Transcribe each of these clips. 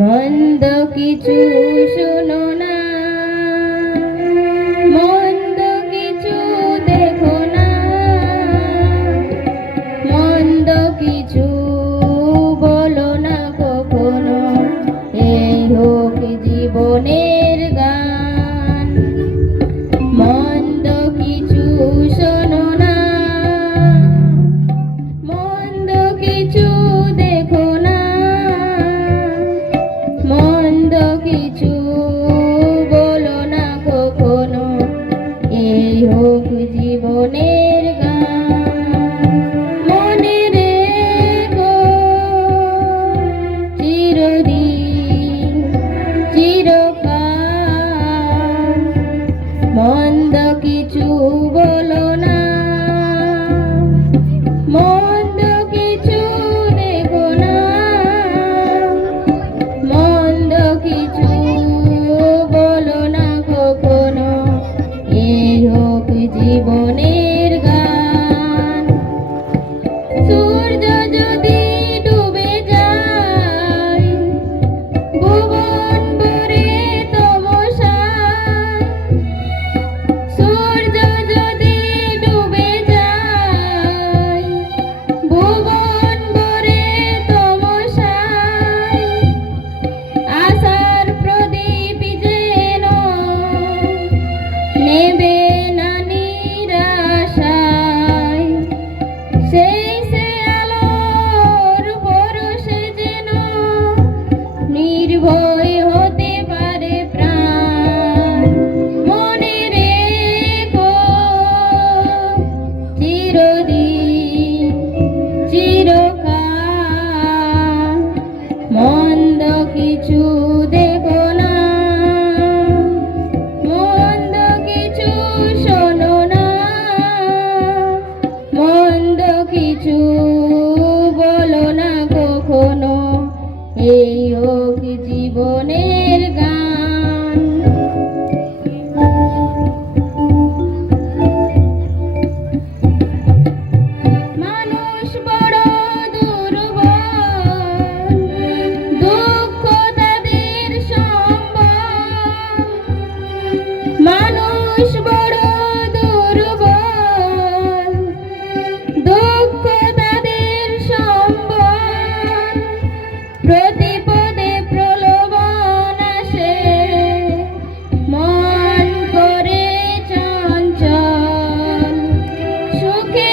মন্দ কিছু শুনো না। সেই নির্ভর এই হোক জীবনের গান। মানুষ দুর্বল দুঃখ মানুষ প্রতিপদে প্রলোভন আসে মন করে চঞ্চল সুখে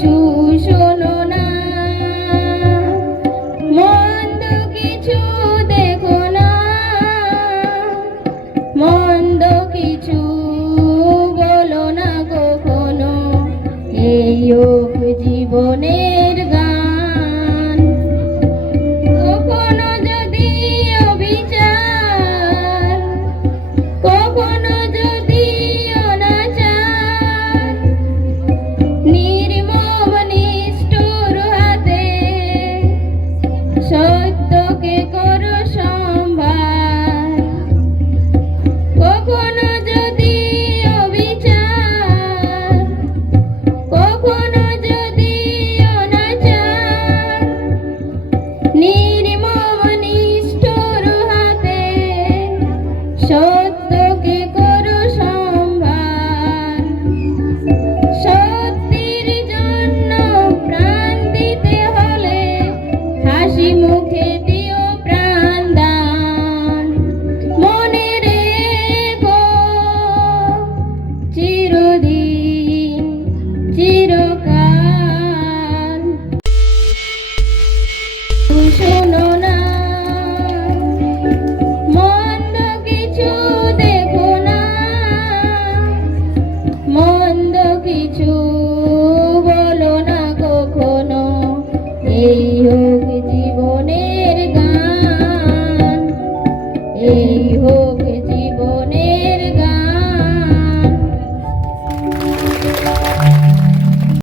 చూసో